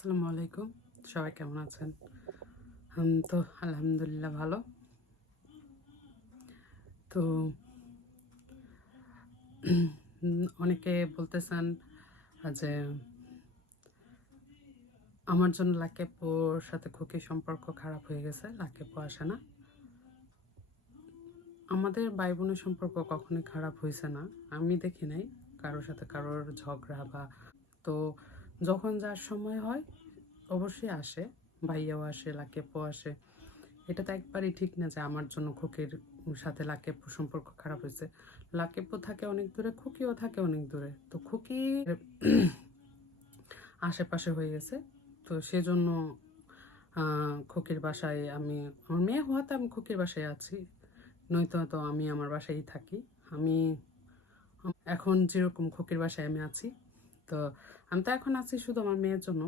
আসসালামু আলাইকুম। সবাই কেমন আছেন? হুম, তো আলহামদুলিল্লাহ ভালো। তো অনেকে বলতেছেন যে আমার জন্য লাকেপুর সাথে খুকির সম্পর্ক খারাপ হয়ে গেছে লাকেপু আসে না। আমাদের ভাই বোনের সম্পর্ক কখনোই খারাপ হয়েছে না। আমি দেখি নাই কারোর সাথে কারোর ঝগড়া বা তো যখন যার সময় হয়, অবশ্যই আসে, ভাইয়াও আসে লাকেপও আসে। এটা তো একবারই ঠিক না যে আমার জন্য খুকির সাথে লাকেপু সম্পর্ক খারাপ হয়েছে। লাকেপু থাকে অনেক দূরে, খুকিও থাকে অনেক দূরে। তো খুকি আশেপাশে হয়ে গেছে। তো সেজন্য খুকির বাসায় আমি, আমার মেয়ে হওয়াতে আমি খুকির বাসায় আছি। নয়তো তো আমি আমার বাসায়ই থাকি। আমি, এখন যেরকম খুকির বাসায় আমি আছি তো আমি তো এখন আছি শুধু আমার মেয়ের জন্য।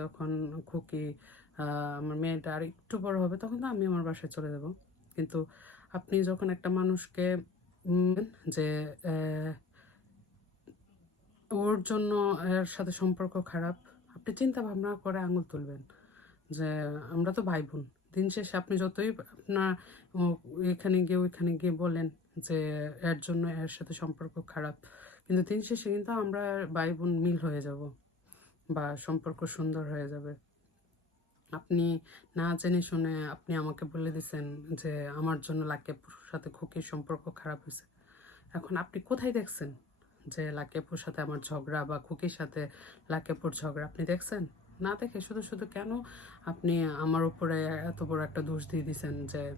যখন খুকি আমার মেয়েটা আর একটু বড় হবে, তখন তো আমি আমার বাসায় চলে যাব। কিন্তু আপনি যখন একটা মানুষকে যে ওর জন্য এর সাথে সম্পর্ক খারাপ, আপনি চিন্তা ভাবনা করে আঙুল তুলবেন যে, আমরা তো ভাই বোন দিন শেষে আপনি যতই আপনার এখানে গিয়ে ওইখানে গিয়ে বলেন যে, এর জন্য এর সাথে সম্পর্ক খারাপ কিন্তু দিন শেষে কিন্তু আমরা ভাই বোন মিল হয়ে যাব বা সম্পর্ক সুন্দর হয়ে যাবে। আপনি না জেনে শুনে আপনি আমাকে বলে দিছেন যে আমার জন্য লাকেপুর সাথে খুকির সম্পর্ক খারাপ হয়েছে। এখন আপনি কোথায় দেখছেন যে লাকেপুর সাথে আমার ঝগড়া বা খুকির সাথে লাকেপুর ঝগড়া আপনি দেখছেন? না দেখে শুধু শুধু কেন আপনি আমার উপরে এত বড় একটা দোষ দিয়ে দিছেন যে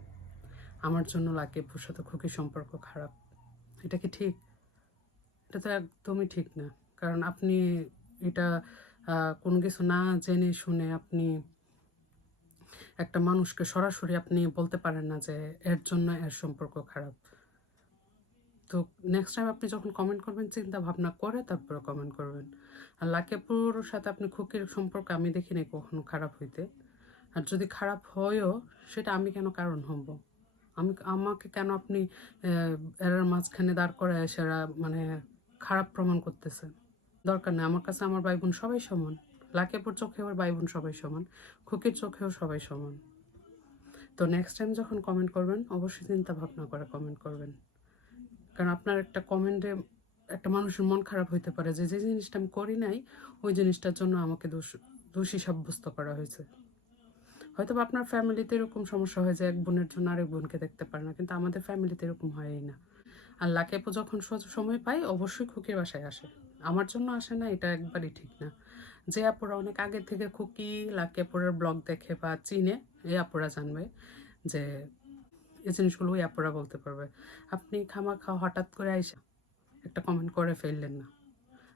আমার জন্য লাকেপুর সাথে খুকির সম্পর্ক খারাপ? এটা কি ঠিক? এটা তো একদমই ঠিক না। কারণ আপনি এটা কোনো কিছু না জেনে শুনে আপনি একটা মানুষকে সরাসরি আপনি বলতে পারেন না যে এর জন্য এর সম্পর্ক খারাপ। তো নেক্সট টাইম আপনি যখন কমেন্ট করবেন চিন্তা ভাবনা করে তারপরে কমেন্ট করবেন। আর লাকেপুর সাথে আপনি খুকির সম্পর্ক আমি দেখিনি কখনো খারাপ হইতে। আর যদি খারাপ হয়ও সেটা আমি কেন কারণ হব? আমি আমাকে কেন আপনি আহ, এর মাঝখানে দাঁড় করে সেরা মানে খারাপ প্রমাণ করতেছে। দরকার নেই, আমার কাছে আমার ভাই বোন সবাই সমান। লাকেপুর চোখে আমার ভাই বোন সবাই সমান, খুকির চোখেও সবাই সমান। তো নেক্সট টাইম যখন কমেন্ট করবেন, অবশ্যই চিন্তা ভাবনা করে কমেন্ট করবেন। কারণ আপনার একটা কমেন্টে একটা মানুষের মন খারাপ হইতে পারে যে যে জিনিসটা আমি করি নাই, ওই জিনিসটার জন্য আমাকে দোষ, দোষী সাব্যস্ত করা হয়েছে। হয়তো আপনার ফ্যামিলিতে এরকম সমস্যা হয় যে, এক বোনের জন্য আরেক বোনকে দেখতে পারে না, কিন্তু আমাদের ফ্যামিলিতে এরকম হয়ই না। আর লাকেপো যখন সময় পাই, অবশ্যই খুকির বাসায় আসে। আমার জন্য আসে না, এটা একবারই ঠিক না। যে আপুরা অনেক আগে থেকে খুকি লাকেপুরের ব্লগ দেখে বা চিনে, এই আপুরা জানবে যে এই জিনিসগুলো ওই আপুরা বলতে পারবে। আপনি খামা খাওয়া হঠাৎ করে আইসা একটা কমেন্ট করে ফেললেন না।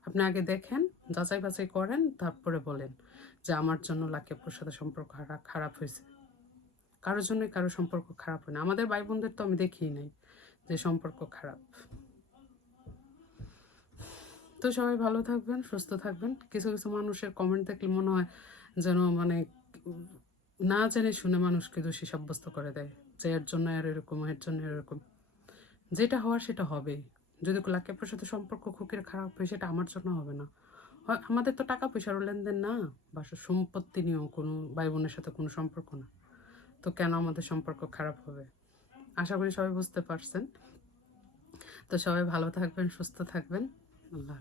আপনি আগে দেখেন, যাচাই বাছাই করেন, তারপরে বলেন যে আমার জন্য লাকেপুর সাথে সম্পর্ক খারাপ খারাপ হয়েছে। কারোর জন্য কারও সম্পর্ক খারাপ হয় না। আমাদের ভাই বোনদের তো আমি দেখিই নাই। যে সম্পর্ক খারাপ। তো সবাই ভালো থাকবেন, সুস্থ থাকবেন। কিছু কিছু মানুষের কমেন্ট দেখলে মনে হয় যেন মানে না জেনে শুনে মানুষকে দোষী সাব্যস্ত করে দেয় যে এর জন্য আর এরকম, এর জন্য এর এরকম। যেটা হওয়ার সেটা হবেই। যদি লাকেপের সাথে সম্পর্ক খুকির খারাপ হয়, সেটা আমার জন্য হবে না। আমাদের তো টাকা পয়সারও লেনদেন না বা সম্পত্তি নিয়েও কোনো ভাই বোনের সাথে কোনো সম্পর্ক না। তো কেন আমাদের সম্পর্ক খারাপ হবে? আশা করি সবাই বুঝতে পারছেন। তো সবাই ভালো থাকবেন সুস্থ থাকবেন। আল্লাহ